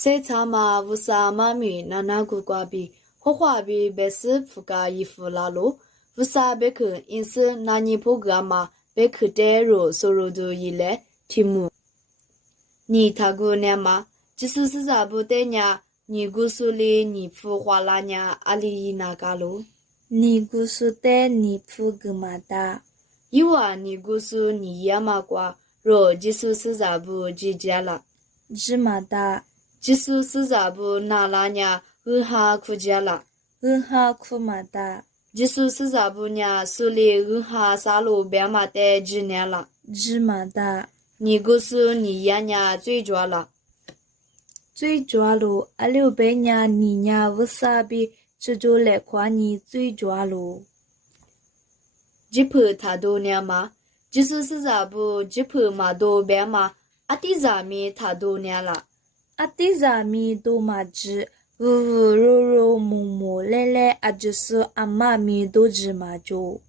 塞查马乌萨马米那那古瓜比，火花比白是福嘎伊夫拉鲁，乌萨贝克因是那尼普嘎马贝克德罗索罗杜伊勒提姆。你他姑娘嘛，就是咋不得呀？你姑苏里你夫花拉呀阿里伊那嘎鲁，你姑苏的你夫格玛达，伊娃你姑苏你亚马瓜，若就是咋不吉家了，芝麻达，就是咋不那拉呀哈库家了。哈库玛达，就是咋不呀？苏里哈沙路边马的几年了，芝麻达，你姑苏你呀最抓了。最抓路阿六百年你呀乌萨比，这就来夸你最抓路。吉普他多年嘛，就是咋不吉普嘛多边嘛，阿弟咋咪他多年了，阿弟咋咪多嘛只，呜呜肉肉木木来来阿就是阿妈咪多芝麻就，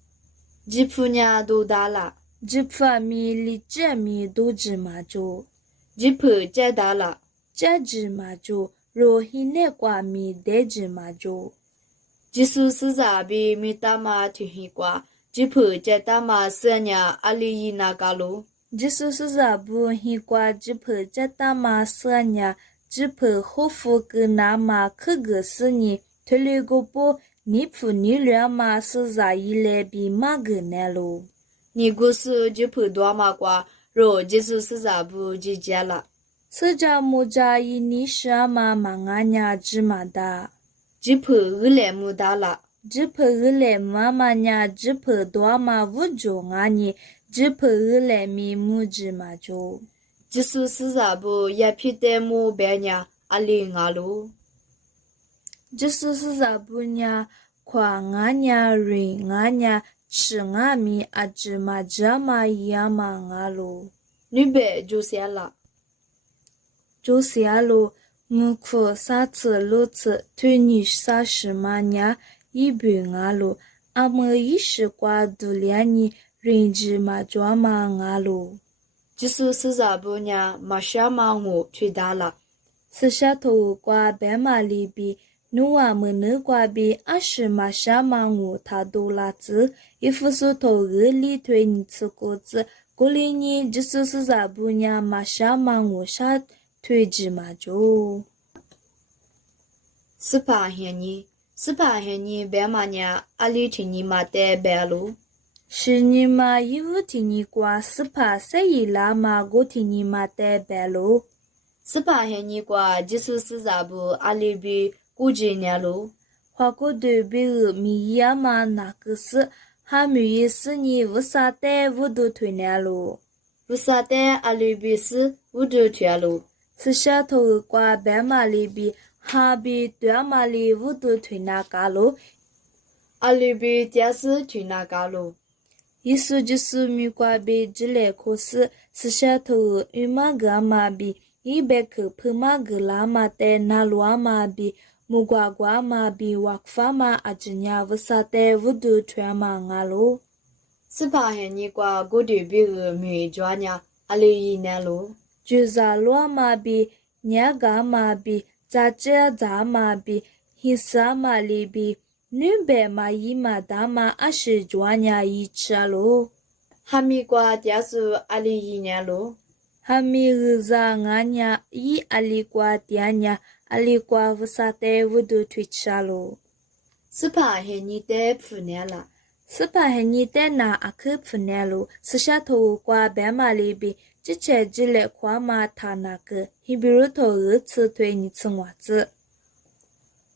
吉普呀多大了，吉普阿咪里这咪多芝麻就，吉普再大了，这芝麻就，肉黑那瓜咪带芝麻就，就是咋比咪大嘛挺黑瓜，吉普再大嘛是呀阿里伊那嘎路。就是咋不黑瓜吉普这大马色呢？吉普后夫个那马可个是你推了个不？你夫你俩马是咋一来比马个难喽？你姑苏吉普多嘛瓜，若就是咋不吉家了。是家木家一你是阿妈马俺家芝麻大，吉普日来木大了。吉普日来妈妈家吉普多嘛无中啊你。吉普日来咪木芝麻就，就是咋不也皮得木白呀阿里阿路。就是咋不呢？夸俺家瑞俺家吃俺咪阿芝麻芝麻一样嘛俺喽，女白就先了。就是呀喽，木苦啥次路次推你啥事嘛呢？一边俺喽，阿么一时挂肚连你。人芝麻抓嘛俺喽，就是咋不呢？马上嘛我吹大了。是下头挂白马里比，努啊么能挂比，阿是马上嘛我他都拉子，一副手头二里推你吃果子，过来你就是咋不呢？马上嘛我啥推芝麻就。是怕黑你白嘛呢？阿里听你嘛的白路。是你妈一五天你挂是怕谁一拉嘛？我听你妈带白喽。是怕黑你挂就是咋不阿里比估计年路。花过对比尔米亚嘛那个是还没有是你为啥带我都推年喽？为啥带阿里比是我都推路？是下头挂白马里比还比对马里我都推那个喽？阿里比电视推那个路？意思就是米挂比之类可是下头与马个马比100克per马个拉马带那路马比木瓜瓜马比瓦发马阿只呀为啥带我都推马啊喽？是怕黑你挂我对比尔没抓呢阿里一年路。就是路马比伢个马比咋这咋马比黑色马里比。女白马一马大马阿是抓伢一吃喽，哈密瓜电视阿里一年路，哈密日子俺伢一阿里瓜爹伢阿里瓜为啥带我都推吃喽？是怕黑你带铺年了，是怕黑你带那阿克铺年喽，是下头瓜白马里边，之前只来夸马他那个，你比如头次推你吃袜子，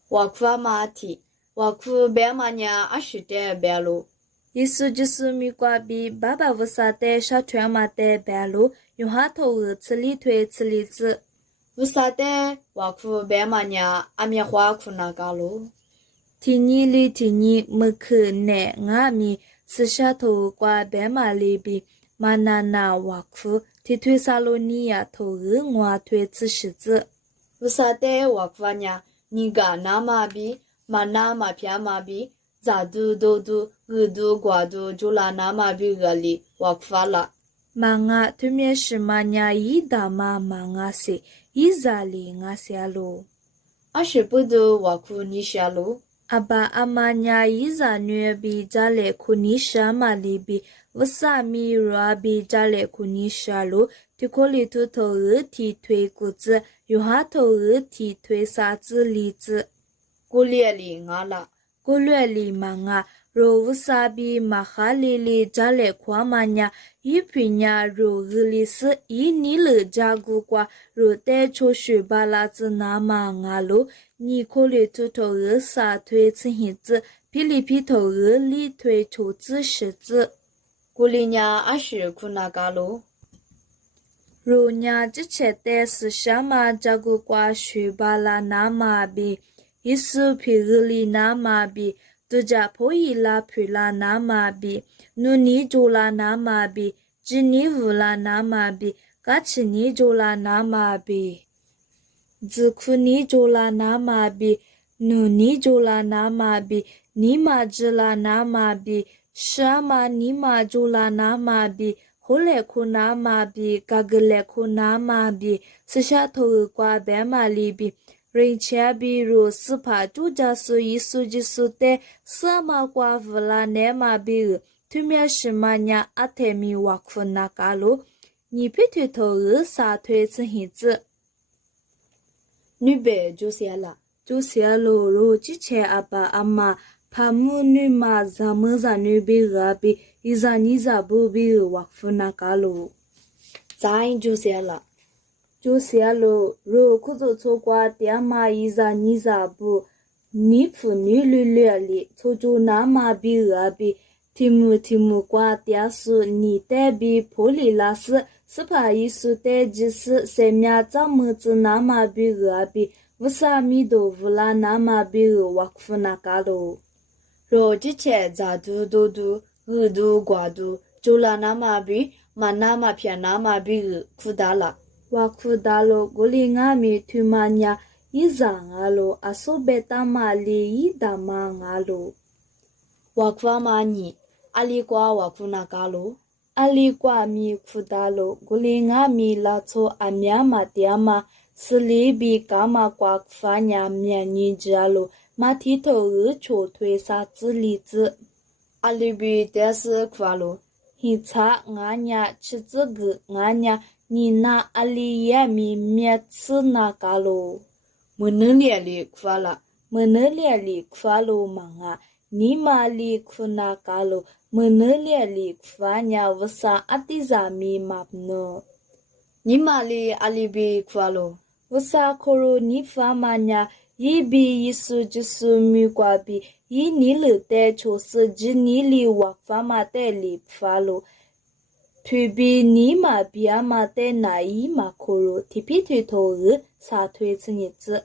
我夸马蹄。我哭白嘛呢，阿是带白路。意思就是米瓜比爸爸为啥带小团嘛带白路，用下头吃里推吃里子。为啥带我哭白嘛呢？阿面花哭那个路。听你没可能，俺们是下头瓜白马里比马那我哭，推沙罗尼亚头我推吃柿子。为啥带我哭呢？你个那嘛比？马那马偏马比，咋都都都，耳朵瓜都就拉那马比个里，我发了。Manga tume shimanya yi dama manga se izali nga sialo. 20瓦库尼夏路。 Aba amanya iza nue bi jale kunisha malibi wasami rabi jale kunisha lo tikoli tu to ti tui guzi yuha to ti tui sa zi li zi 古列里阿拉。 gulue li manga ro wasabi mahali li jale kwa manya yipinya ro gili si yi ni le jagu kwa ro te cho shu ba la zi na ma nga lo ni koli tu to sa tui zi hi zi pili pi to li tui cho zi shi zi 古里亚20库那嘎路。 ro nya zi che te si sha ma jagu kwa shu ba la na ma bi Isu pi gili na ma bi, tuja po yi la pi la na ma bi, nu ni jo la na ma bi, ji ni vu la na ma bi, ga chi ni jo la na ma bi. Zi ku ni jo la na ma bi, nu ni jo la na ma bi, ni ma ji la na ma bi, sha ma ni ma jo la na ma bi, ho le ku na ma bi, ga ge le ku na ma bi, si sha to kwa be ma li bi. Ring chia bi ru si pa tu ja su yi su ji su te sa ma kwa vla ne ma bi tu mia shi ma nya a te mi wa ku na ka lo ni pi tu to sa tui zi hi zi 女北就些了。 就些lo ro ji che aba ama pa mu nu ma za mu za nu bi ga bi i za ni za bu bi wa ku na ka lo 咱就些了。 就些lo ro ku zo cho kwa dia ma i za ni za bu ni fu ni lu lu li cho jo na ma bi ga bi timu kwa dia su ni te bi po li la si si pa yi su te ji si se mia za mu zi na ma bi ga bi wasa mi do vu la na ma bi wa ku na ka lo 若之前咋都都都，日都瓜都，就拉那嘛比，嘛那嘛偏那嘛比日苦大了。 wa ku da lo go li nga mi tu ma nya i za nga lo aso beta ma li i da ma nga lo 我苦嘛你，阿里瓜我苦那嘎喽。 ali kwa mi ku da lo go li nga mi la cho a mya ma dia ma si li bi ka ma kwa fa nya mya ni ja lo ma ti to cho tui sa zi li zi 阿里比但是苦喽。 hi cha nga nya chi zi ge nga nya ni na ali ya mi mya tsu na ka lo 我能练的苦了。 Mene lia li kwa lo manga, ni ma li kuna ka lo, mene lia li kwa nya wasa atiza mi mapno. 你妈的阿里比苦喽。 Wasa koro ni fa ma nya, yi bi yi su ji su mi kwa bi, yi ni li te cho si ji ni li wak fa ma te li kwa lo. Tui bi ni ma bia ma te na yi ma koro, tipi tui to sa tui zi ni zi.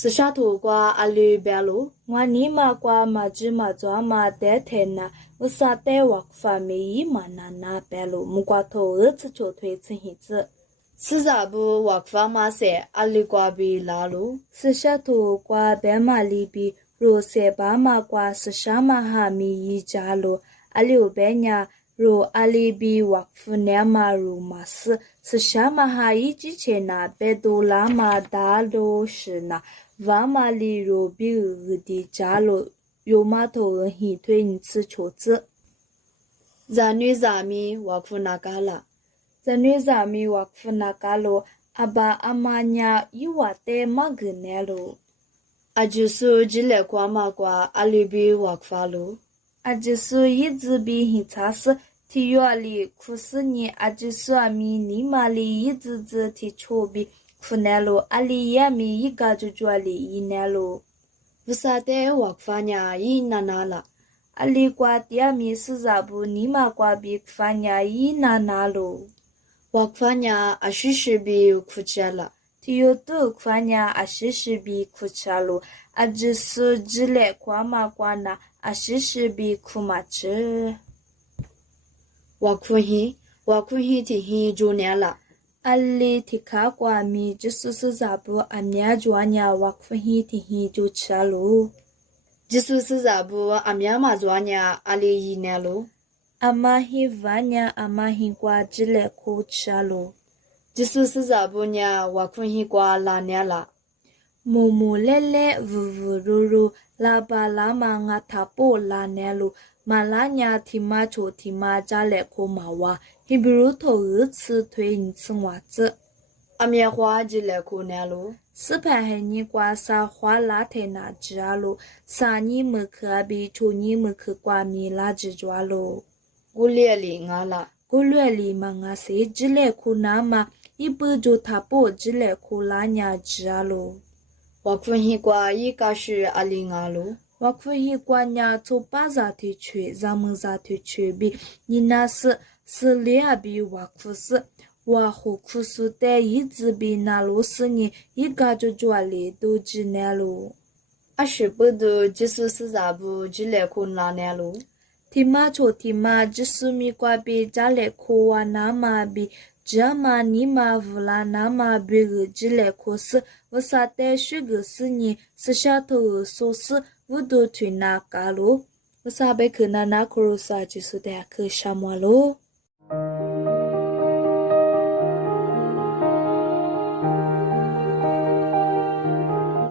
是啥头瓜阿里白喽？ Nga ni ma kwa ma ji ma zwa ma de te na wasa te wak fa me yi ma na na pe lo mu kwa to zi cho tui zi hi zi. 是啥不我苦嘛噻？阿里瓜比拉喽？ Si sha to kwa be ma li bi ro se ba ma kwa si sha ma ha mi yi ja lo ali o be nya ro ali bi wak fu ne ma ro ma si sha ma ha yi ji che na be do la ma da lo shi na va ma li ro bi di ja lo yo ma to hi tui ni ci cho zi. 咱女咱咪我苦那嘎了。 Zanui za mi wak fu na ka lo aba ama nya yi wa te ma ge ne lo. 阿就是只来瓜嘛瓜阿里比我苦喽。 A ji su yi zi bi hi ca si ti yo li ku si ni a ji su a mi ni ma li yi zi ti cho bi ku ne lo a li ya mi yi ga ju ju a li yi ne lo. 为啥的我苦呢？伊那那了。 A li kwa ti a mi si za bu ni ma kwa bi kwa nya yi na na lo. 我苦呢阿许是比苦吃了。 Ti yo tu kwa nya a shi shi bi ku cha lo a ji su ji le kwa ma kwa na a shi shi bi ku ma chi. 我苦hin ti hin就年了。 A li ti ka kwa mi ji su si za bu a mya jwa nya wa ku hi ti hi ju cha lo. 就是是啥不阿面嘛做呢？阿里一年喽。阿玛希瓦娘阿玛希瓜之类苦吃喽。即使是咋不呢？我困一瓜拉年了。木木咧咧，呜呜噜噜，拉巴拉玛阿塔波拉年噜，马拉娘提马球提马加来苦马哇，希比如头日次推你吃袜子。阿棉花之类苦年喽。斯盘黑你瓜撒花拉太那只阿噜，撒你们可比出你们可瓜米拉只抓喽。我脸里俺了。古略里嘛阿些之类苦那嘛，一不就塔波之类苦拉娘只阿噜。我困一瓜一个是阿里俺喽。我可以管伢从巴扎提去，咱们扎提去比你那是利亚比我苦死，我好苦死的一直比那路是你一个就抓里都只那路。阿是不都即使是咋不之类苦拉年喽。提马错提马，只是米瓜比家里苦啊那嘛比。这嘛你嘛乌拉那嘛比个之类苦死，我啥带水个是你是下头说是。我都去拿嘎喽，我啥被去拿苦肉啥就是得去沙漠喽。